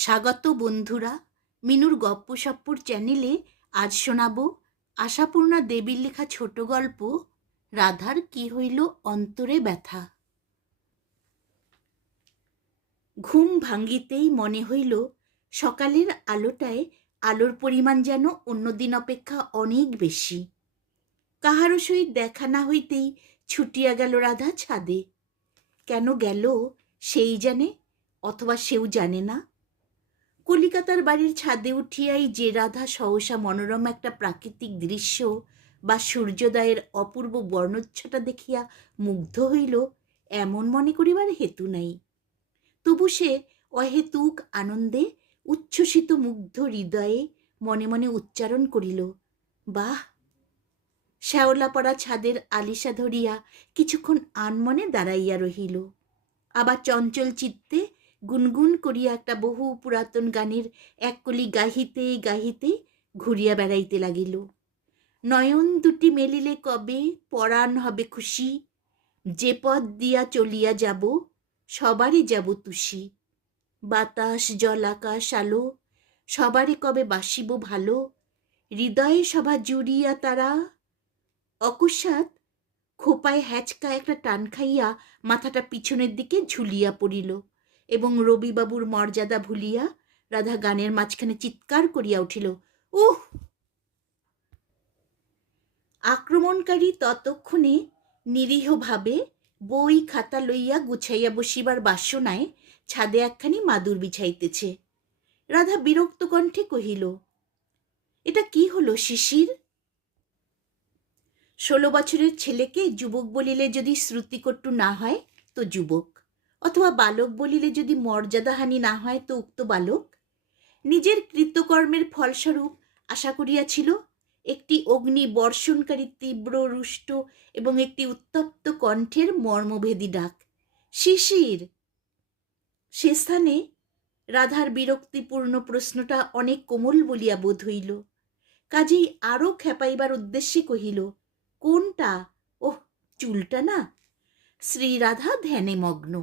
স্বাগত বন্ধুরা, মিনুর গপ্পসপ্পর চ্যানেলে আজ শোনাব আশাপূর্ণা দেবীর লেখা ছোট গল্প রাধার কি হইল অন্তরে ব্যথা। ঘুম ভাঙ্গিতেই মনে হইল সকালের আলোটায় আলোর পরিমাণ যেন অন্যদিন অপেক্ষা অনেক বেশি। কাহারও সহিত দেখা না হইতেই ছুটিয়া গেল রাধা ছাদে। কেন গেল সেই জানে, অথবা সেও জানে না। কলিকাতার বাড়ির ছাদে উঠিয়াই যে রাধা সহসা মনোরম একটা প্রাকৃতিক দৃশ্য বা সূর্যোদয়ের অপূর্ব বর্ণচ্ছটা দেখিয়া মুগ্ধ হইল, এমন মনে করিবার হেতু নাই। তবু সে অহেতুক আনন্দে উচ্ছ্বসিত মুগ্ধ হৃদয়ে মনে মনে উচ্চারণ করিল, বাহ। শ্যাওলাপড়া ছাদের আলিশা ধরিয়া কিছুক্ষণ আনমনে দাঁড়াইয়া রহিল। আবার চঞ্চল চিত্তে গুনগুন করিয়া একটা বহু পুরাতন গানের এক কলি গাহিতে গাহিতে ঘুরিয়া বেড়াইতে লাগিল। নয়ন দুটি মেলিলে কবে পরাণ হবে খুশি, যে পথ দিয়া চলিয়া যাব সবারই যাব তুষি। বাতাস জল আকাশ আলো সবারই কবে বাসিব ভালো, হৃদয়ে সভা জুড়িয়া তারা। অকস্মাৎ খোপায় হ্যাচকা একটা টান খাইয়া মাথাটা পিছনের দিকে ঝুলিয়া পড়িল এবং রবিবাবুর মর্যাদা ভুলিয়া রাধা গানের মাঝখানে চিৎকার করিয়া উঠিল, উহ! আক্রমণকারী ততক্ষণে নিরীহভাবে বই খাতা লইয়া গুছাইয়া বসিবার বাসনায় ছাদে একখানি মাদুর বিছাইতেছে। রাধা বিরক্ত কণ্ঠে কহিল, এটা কি হলো শিশির? 16 বছরের ছেলেকে যুবক বলিলে যদি শ্রুতিকট্টু না হয় তো যুবক, অথবা বালক বলিলে যদি মর্যাদাহানি না হয় তো উক্ত বালক। নিজের কৃতকর্মের ফলস্বরূপ আশা করিয়াছিল একটি অগ্নি বর্ষণকারী তীব্র রুষ্ট এবং একটি উত্তপ্ত কণ্ঠের মর্মভেদী ডাক, শিশির। সে স্থানে রাধার বিরক্তিপূর্ণ প্রশ্নটা অনেক কোমল বলিয়া বোধ হইল। কাজেই আরও খেপাইবার উদ্দেশ্যে কহিল, কোনটা? ওহ, চুলটা না। শ্রীরাধা ধ্যানে মগ্ন,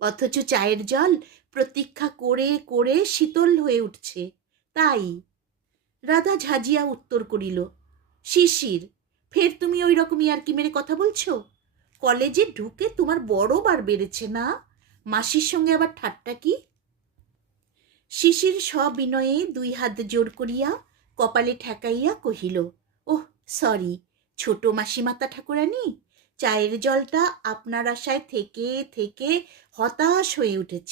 অথচ চায়ের জল প্রতীক্ষা করে করে শীতল হয়ে উঠছে, তাই। রাধা ঝাঁঝিয়া উত্তর করিল, শিশির, ফের তুমি ওই রকমই আর কি মেরে কথা বলছো? কলেজে ঢুকে তোমার বড় বার বেড়েছে না? মাসির সঙ্গে আবার ঠাট্টা কি? শিশির সবিনয়ে 2 হাত জোর করিয়া কপালে ঠেকাইয়া কহিল, ওহ সরি ছোট মাসিমাতা ঠাকুরানী, চায়ের জলটা আপনার আশায় থেকে থেকে হতাশ হয়ে উঠেছে।